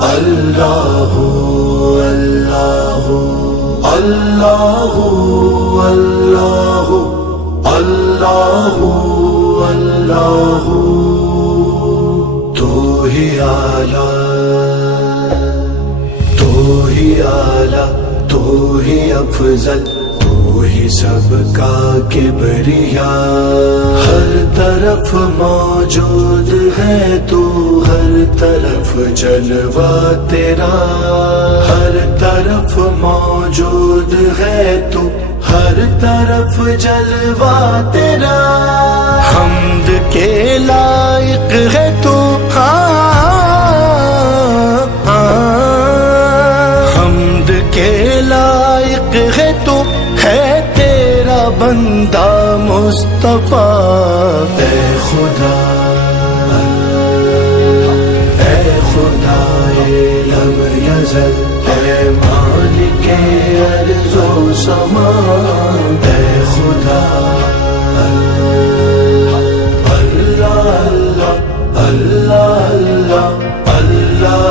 اللہ اللہ اللہ اللہ اللہ اللہ تو ہی اعلیٰ تو ہی اعلیٰ تو ہی افضل تو ہی سب کا کبریا ہر طرف موجود ہے تو ہر طرف جلوہ تیرا ہر طرف موجود ہے تو ہر طرف جلوہ تیرا حمد کے لائق ہے تو حمد کے لائق ہے تو ہے تیرا بندہ مصطفیٰ اے خدا لم یزل اے مالک ارض و سما اے خدا اللہ اللہ اللہ اللہ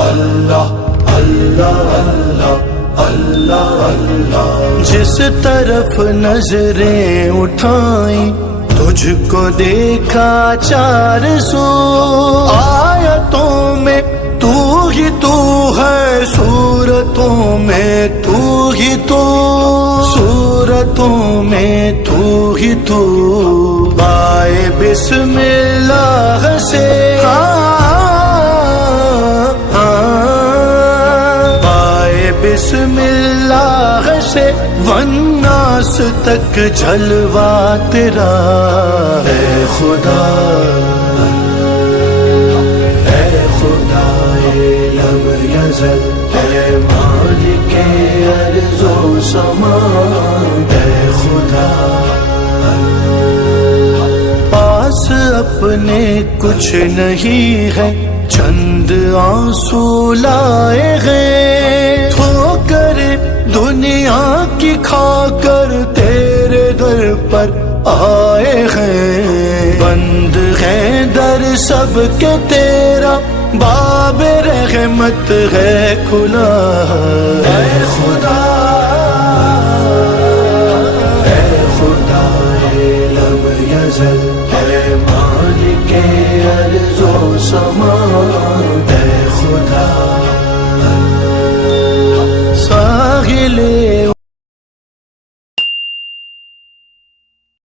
اللہ اللہ اللہ اللہ اللہ جس طرف نظریں اٹھائیں تجھ کو دیکھا چار سو آیتوں میں تو ہی تو ہے صورتوں میں تو ہی تو صورتوں میں تو ہی تو بائے بسم اللہ سے بائے بسم اللہ سے والناس تک جلوہ تیرا اے خدا لم یزل اے مالک ارض و سما اے خدا پاس اپنے کچھ نہیں ہے چند آنسو لائے ہیں ٹھوکر دنیا کی کھا کر تیرے در پر آئے ہیں بند ہے در سب کے تیرا باب رحمت ہے کھلا اے خدا لم یزل اے مالک ارض و سما اے خدا ساحل